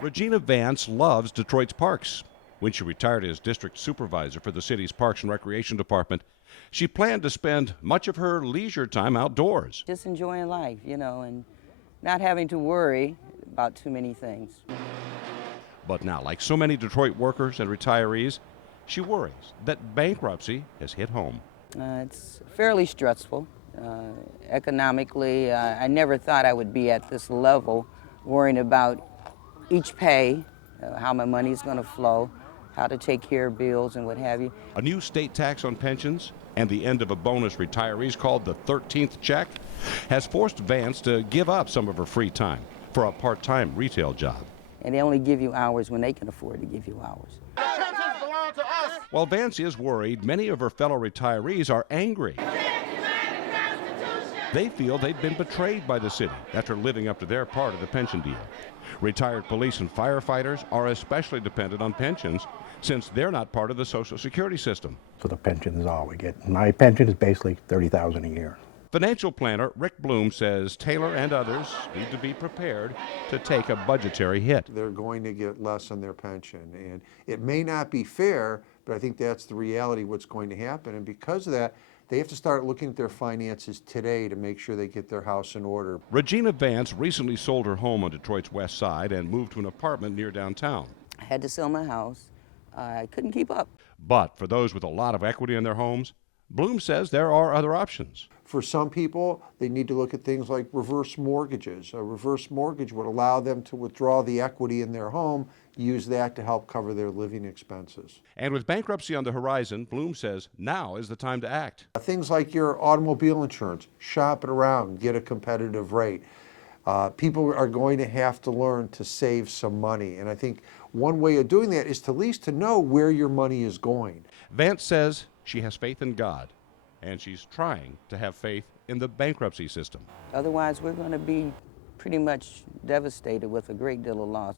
Regina Vance loves Detroit's parks. When she retired as district supervisor for the city's Parks and Recreation Department, she planned to spend much of her leisure time outdoors. Just enjoying life, and not having to worry about too many things. But now, like so many Detroit workers and retirees, she worries that bankruptcy has hit home. It's fairly stressful. Economically, I never thought I would be at this level, worrying about each pay, how my money's going to flow, how to take care of bills and what have you. A new state tax on pensions and the end of a bonus retirees called the 13th check has forced Vance to give up some of her free time for a part-time retail job. And they only give you hours when they can afford to give you hours. While Vance is worried, many of her fellow retirees are angry. They feel they've been betrayed by the city after living up to their part of the pension deal. Retired police and firefighters are especially dependent on pensions since they're not part of the Social Security system. So the pension is all we get. My pension is basically $30,000 a year. Financial planner Rick Bloom says Taylor and others need to be prepared to take a budgetary hit. They're going to get less on their pension, and it may not be fair, but I think that's the reality of what's going to happen. And because of that, they have to start looking at their finances today to make sure they get their house in order. Regina Vance recently sold her home on Detroit's west side and moved to an apartment near downtown. I had to sell my house. I couldn't keep up. But for those with a lot of equity in their homes, Bloom says there are other options. For some people, they need to look at things like reverse mortgages. A reverse mortgage would allow them to withdraw the equity in their home, use that to help cover their living expenses. And with bankruptcy on the horizon, Bloom says now is the time to act. Things like your automobile insurance, shop it around, get a competitive rate. People are going to have to learn to save some money. And I think one way of doing that is to at least to know where your money is going. Vance says she has faith in God, and she's trying to have faith in the bankruptcy system. Otherwise, we're going to be pretty much devastated with a great deal of loss.